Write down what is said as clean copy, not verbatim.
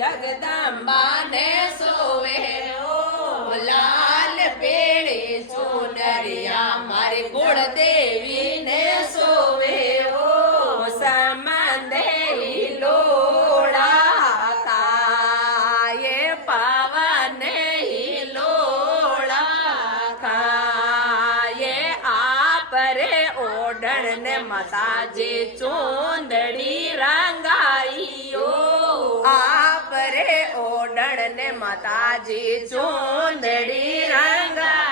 જગદંબા ને સોવે ઓ લાલ પેળી ચુનરિયા મારી કુળદેવી ને સોવે ઓ સમંદે લોડા કાયે પાવને લોડા કાયે આપરે ઓઢણ ને માતાજી ચુંદડી રંગાઈઓ આપરે ઓઢણ ને માતાજી ચુંદડી રંગાઈ